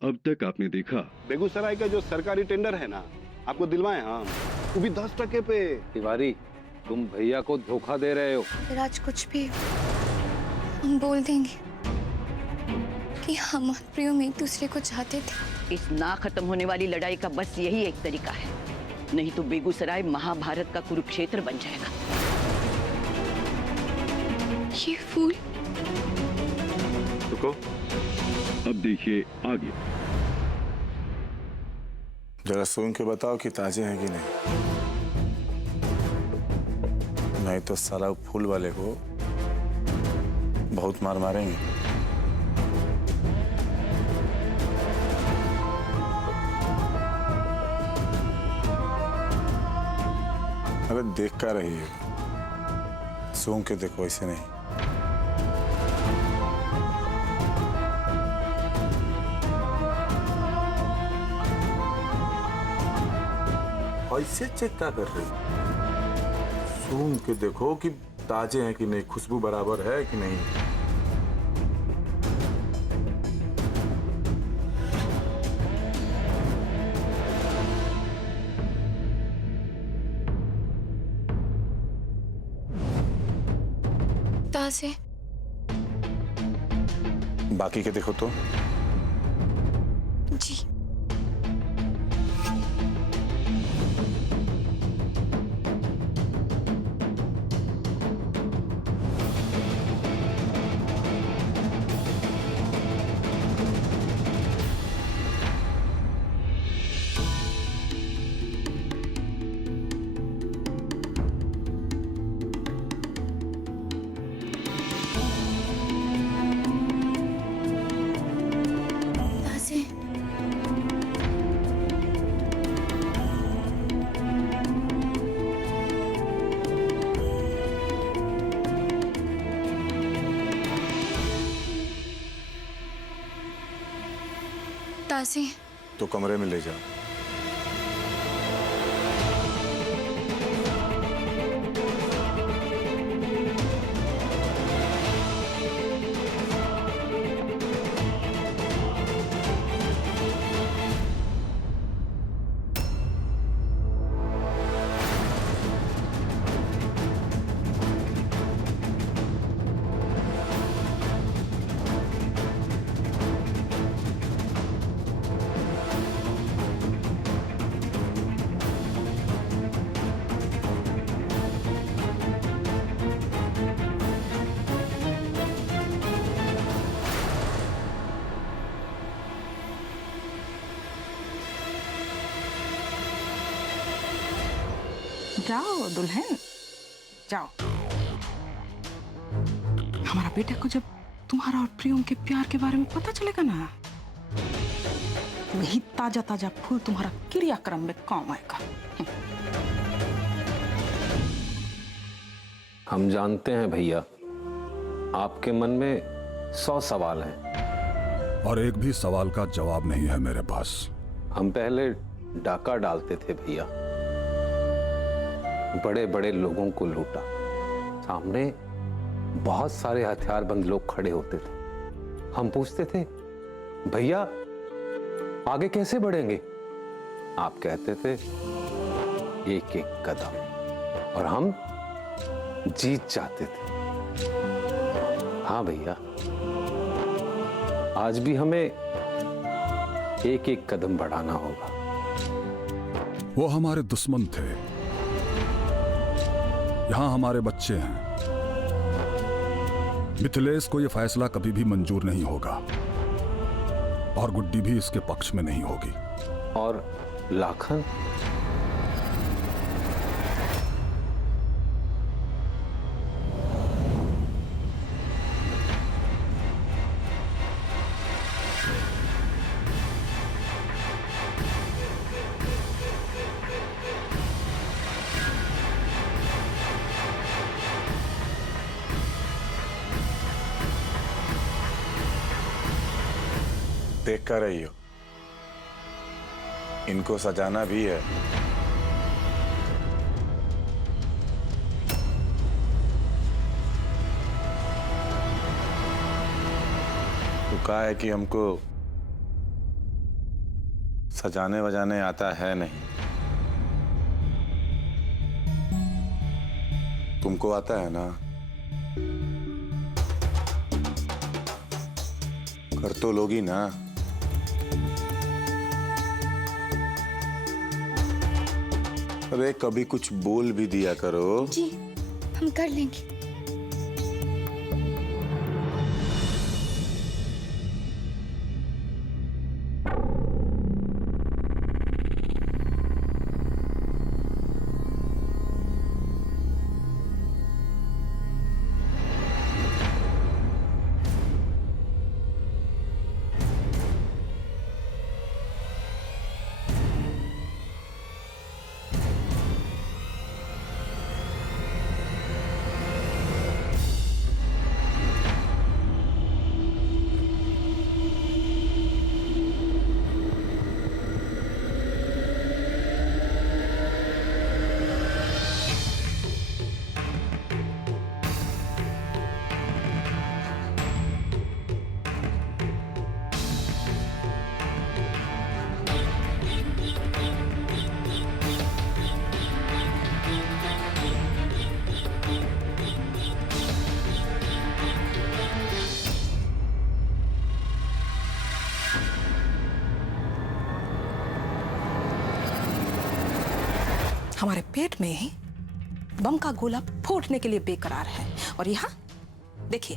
अब तक आपने देखा। बेगूसराय का जो सरकारी टेंडर है ना, आपको दिलवाए हम, वो भी 10% पे। तिवारी, तुम भैया को धोखा दे रहे हो। अगर आज कुछ भी हम बोल देंगे कि हम और प्रियम एक दूसरे को चाहते थे। इस ना खत्म होने वाली लड़ाई का बस यही एक तरीका है, नहीं तो बेगूसराय महाभारत का कुरुक्षेत्र बन जाएगा। ये फूल। रुको, अब देखिए आगे। जरा सूंघ के बताओ कि ताजे हैं कि नहीं तो साला फूल वाले को बहुत मार मारेंगे। अरे देख कर रहिए, सूंघ के देखो, ऐसे नहीं। ऐसे चेक क्या कर रही? सूंघ के देखो कि ताजे हैं कि नहीं, खुशबू बराबर है कि नहीं। ताजे। बाकी के देखो तो। जी। ताजे। तो कमरे में ले जाओ। जाओ दुल्हन, जाओ। हमारा बेटा को जब तुम्हारा और प्रियम के प्यार के बारे में पता चलेगा ना, वही ताजा ताजा फूल तुम्हारा क्रियाक्रम में काम आएगा। हम जानते हैं भैया, आपके मन में 100 सवाल हैं और एक भी सवाल का जवाब नहीं है मेरे पास। हम पहले डाका डालते थे भैया, बड़े बड़े लोगों को लूटा, सामने बहुत सारे हथियारबंद लोग खड़े होते थे। हम पूछते थे भैया आगे कैसे बढ़ेंगे, आप कहते थे एक एक कदम, और हम जीत जाते थे। हाँ भैया, आज भी हमें एक एक कदम बढ़ाना होगा। वो हमारे दुश्मन थे, यहां हमारे बच्चे हैं। मिथिलेश को यह फैसला कभी भी मंजूर नहीं होगा और गुड्डी भी इसके पक्ष में नहीं होगी। और लाखन? देख कर रही हो, इनको सजाना भी है। तो कहा है कि हमको सजाने वजाने आता है नहीं। तुमको आता है ना? कर तो लोगी ना? अरे कभी कुछ बोल भी दिया करो। जी हम कर लेंगे। हमारे पेट में बम का गोला फूटने के लिए बेकरार है, और यहाँ देखिए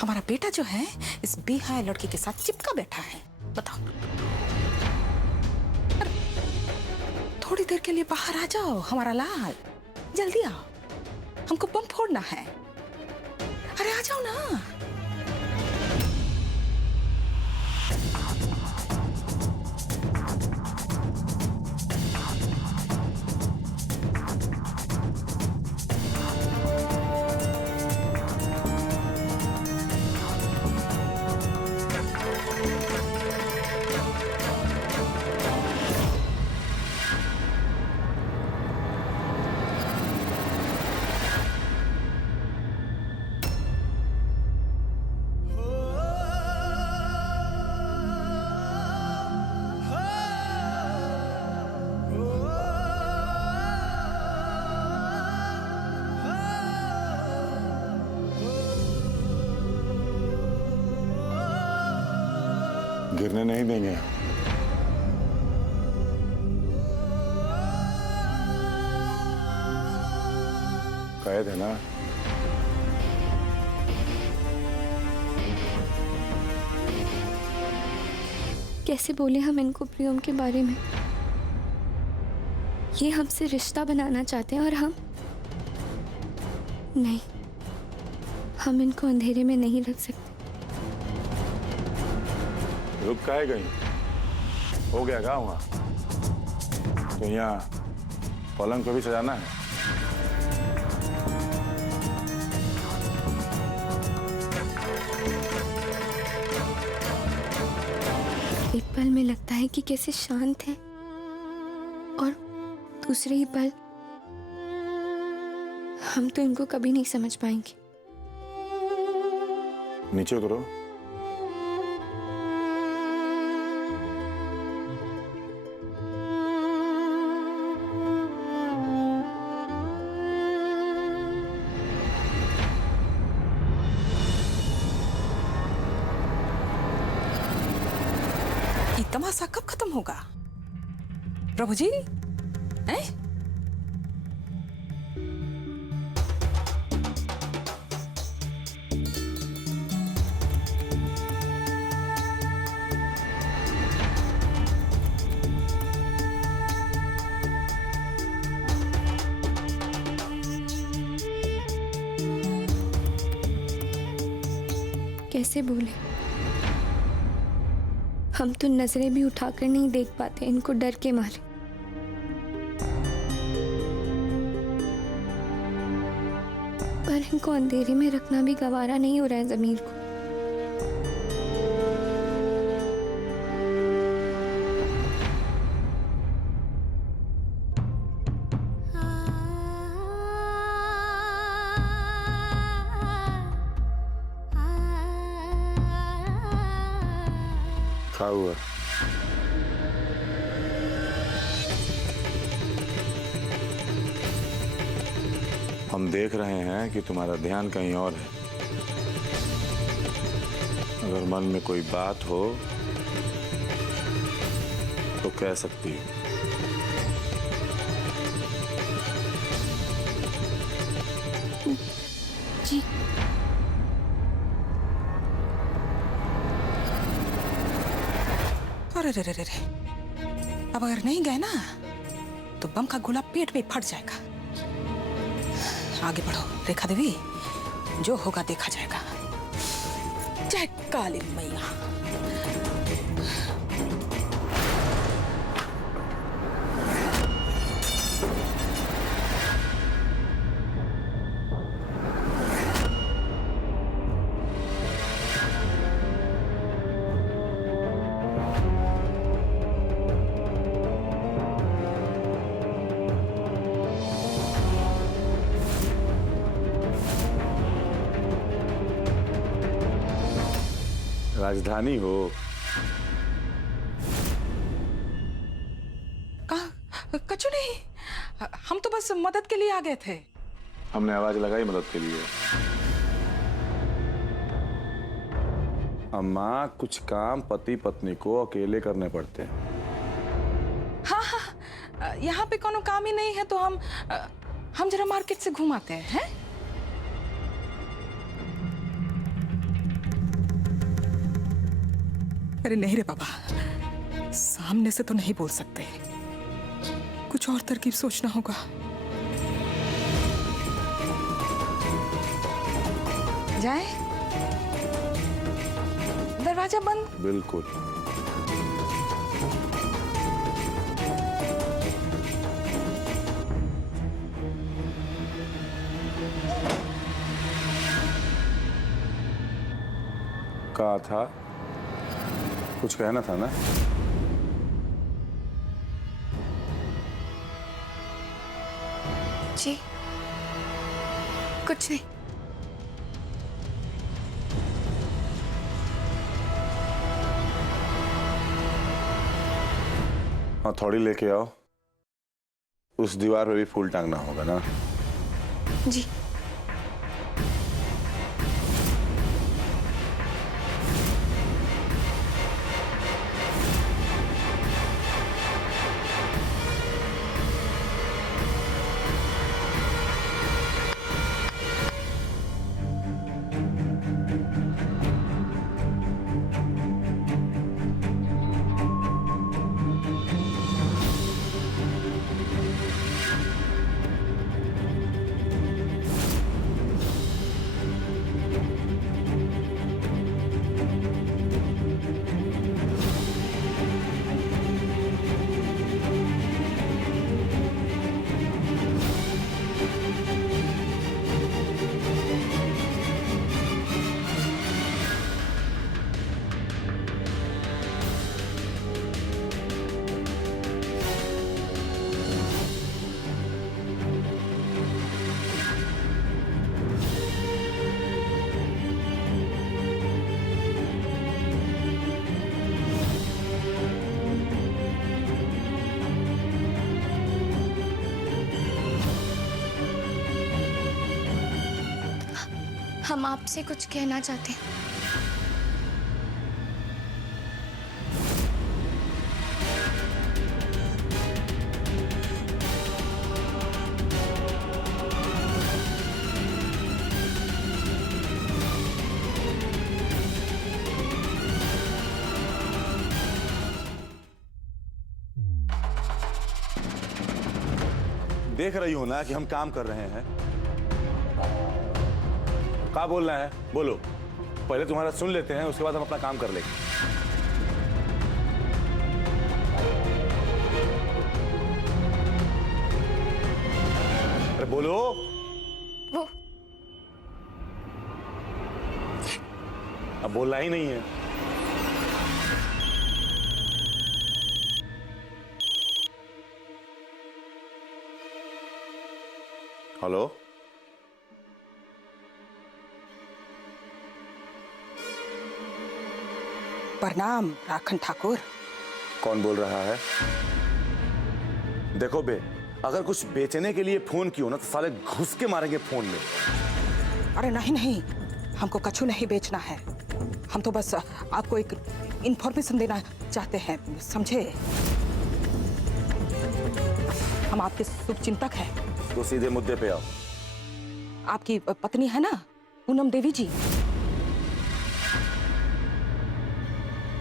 हमारा बेटा जो है इस बेहया लड़की के साथ चिपका बैठा है। बताओ, अरे, थोड़ी देर के लिए बाहर आ जाओ हमारा लाल, जल्दी आओ, हमको बम फोड़ना है। अरे आ जाओ ना। गिरने नहीं देंगे। कैद है ना? कैसे बोले हम इनको प्रियम के बारे में? ये हमसे रिश्ता बनाना चाहते हैं और हम नहीं, हम इनको अंधेरे में नहीं रख सकते। रुक काहे गई? हो गया क्या वहां? तो यहाँ पलंग को भी सजाना है। एक पल में लगता है कि कैसे शांत है, और दूसरे ही पल हम तो इनको कभी नहीं समझ पाएंगे। नीचे उतरो। तमाशा कब खत्म होगा प्रभु जी? हैं? कैसे बोले? हम तो नजरें भी उठाकर नहीं देख पाते इनको डर के मारे। पर इनको अंधेरे में रखना भी गवारा नहीं हो रहा है ज़मीर को। क्या हुआ? हम देख रहे हैं कि तुम्हारा ध्यान कहीं और है। अगर मन में कोई बात हो तो कह सकती हो। जी। अरे रे रे रे रे, अब अगर नहीं गए ना तो बम का गोला पेट में फट जाएगा। आगे बढ़ो रेखा देवी, जो होगा देखा जाएगा। जय काली मैया। राजधानी हो। कहा कचू नहीं, हम तो बस मदद के लिए आ गए थे। हमने आवाज लगाई मदद के लिए। अम्मा, कुछ काम पति पत्नी को अकेले करने पड़ते हैं। हाँ, यहाँ पे कोनो काम ही नहीं है तो हम जरा मार्केट से घुमाते हैं। अरे नहीं रे बाबा, सामने से तो नहीं बोल सकते, कुछ और तरकीब सोचना होगा। जाए? दरवाजा बंद। बिल्कुल। कहा था, कुछ कहना था ना? जी कुछ नहीं। हथौड़ी लेके आओ, उस दीवार पे भी फूल टांगना होगा ना? जी। हम आपसे कुछ कहना चाहते हैं। देख रही हो ना कि हम काम कर रहे हैं। क्या बोलना है बोलो, पहले तुम्हारा सुन लेते हैं, उसके बाद हम अपना काम कर लेंगे। अरे बोलो। वो अब बोलना ही नहीं है। हेलो, प्रणाम राखन ठाकुर। कौन बोल रहा है? देखो बे, अगर कुछ बेचने के लिए फोन किया ना तो साले घुस के मारेंगे फोन में। अरे नहीं नहीं, हमको कछु नहीं बेचना है। हम तो बस आपको एक इंफॉर्मेशन देना चाहते हैं, समझे? हम आपके शुभचिंतक हैं। तो सीधे मुद्दे पे आओ। आपकी पत्नी है ना, पूनम देवी जी,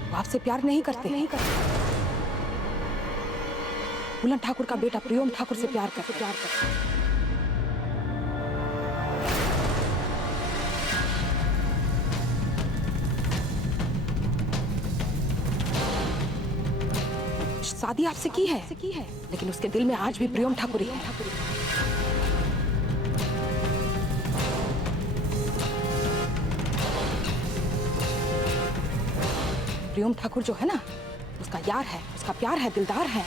वो आपसे प्यार नहीं करते। पूनम ठाकुर का बेटा प्रियम ठाकुर से प्यार करते। शादी आपसे की है, लेकिन उसके दिल में आज भी प्रियम ठाकुर ही है। प्रियम ठाकुर जो है ना, उसका यार है, उसका प्यार है, दिलदार है।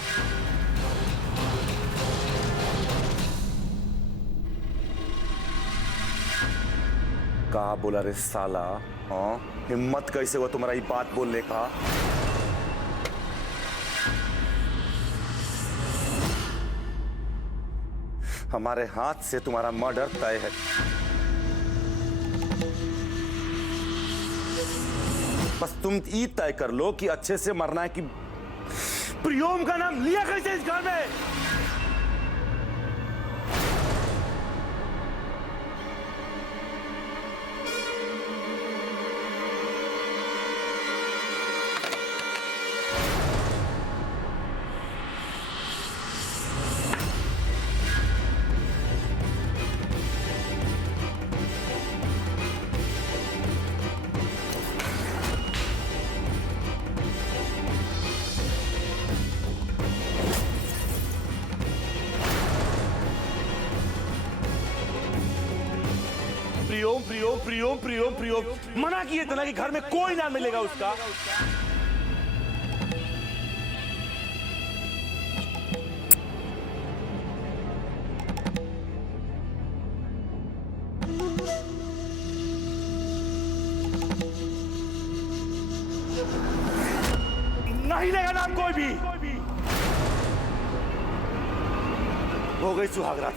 कहा बोला रे साला? हाँ, हिम्मत कैसे हुआ तुम्हारा ये बात बोलने का? हमारे हाथ से तुम्हारा मर्डर तय है। बस तुम ये तय कर लो कि अच्छे से मरना है कि प्रियम का नाम लिया कैसे इस घर में? प्रियम मना किए थे ना कि घर में कोई ना मिलेगा उसका। नहीं लेगा नाम कोई भी। हो गई सुहागरात।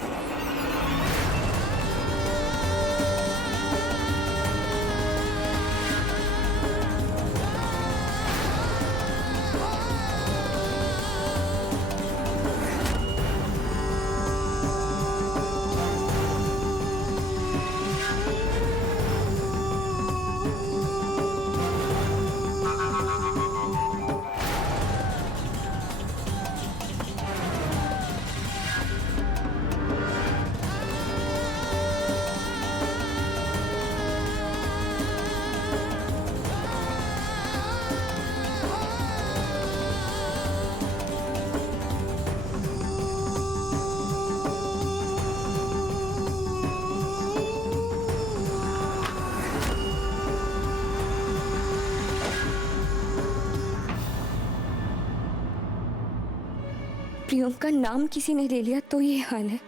प्रियम का नाम किसी ने ले लिया तो ये हाल है।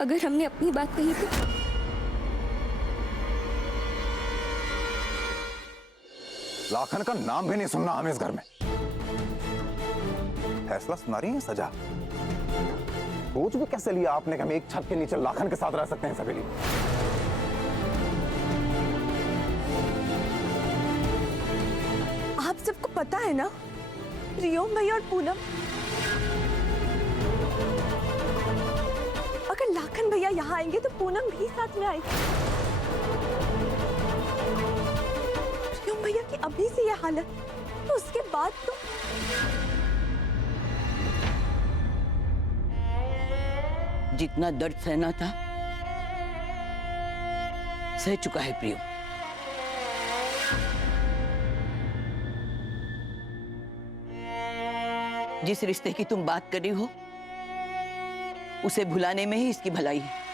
अगर हमने अपनी बात कही तो लाखन का नाम भी नहीं सुनना हमें इस घर में। फैसला सुना रही है सजा। सोच भी कैसे लिया आपने कि हम एक छत के नीचे लाखन के साथ रह सकते हैं सभी लिए? आप सबको पता है ना, प्रियम भैया और पूनम, अगर लाखन भैया यहाँ आएंगे तो पूनम भी साथ में आएगी। प्रियम भैया की अभी से ये हालत, तो उसके बाद तो जितना दर्द सहना था सह चुका है प्रियम। जिस रिश्ते की तुम बात कर रही हो उसे भुलाने में ही इसकी भलाई है।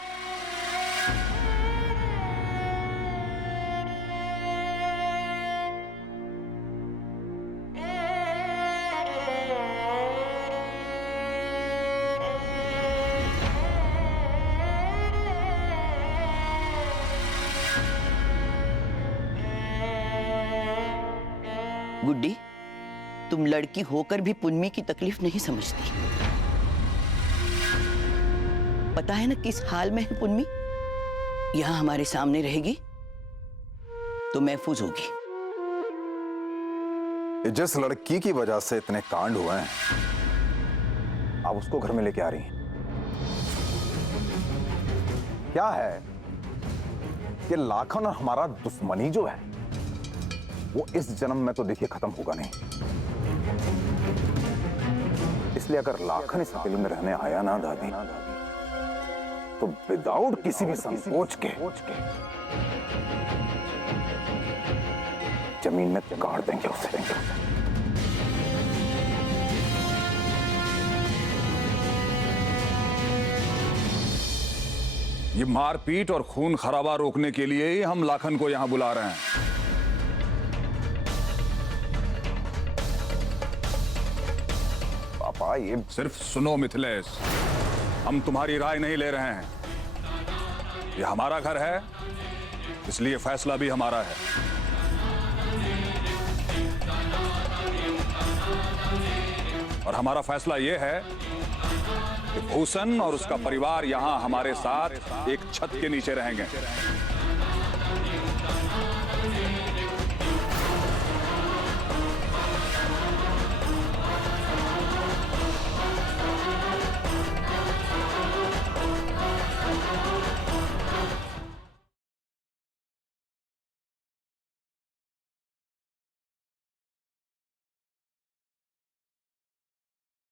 गुड्डी, तुम लड़की होकर भी पुन्नी की तकलीफ नहीं समझती। पता है ना किस हाल में है पुन्नी? यहाँ हमारे सामने रहेगी तो महफूज होगी। जिस लड़की की वजह से इतने कांड हुए हैं, आप उसको घर में लेके आ रही हैं। क्या है कि लाखन और हमारा दुश्मनी जो है वो इस जन्म में तो देखिए खत्म होगा नहीं। इसलिए अगर लाखन इस हवेली में रहने आया ना दादी, तो विदाउट किसी भी संकोच के जमीन में गाड़ देंगे उसे। ये मारपीट और खून खराबा रोकने के लिए ही हम लाखन को यहां बुला रहे हैं। पापा ये सिर्फ सुनो मिथिलेश, हम तुम्हारी राय नहीं ले रहे हैं। ये हमारा घर है, इसलिए फैसला भी हमारा है। और हमारा फैसला यह है कि भूषण और उसका परिवार यहां हमारे साथ एक छत के नीचे रहेंगे।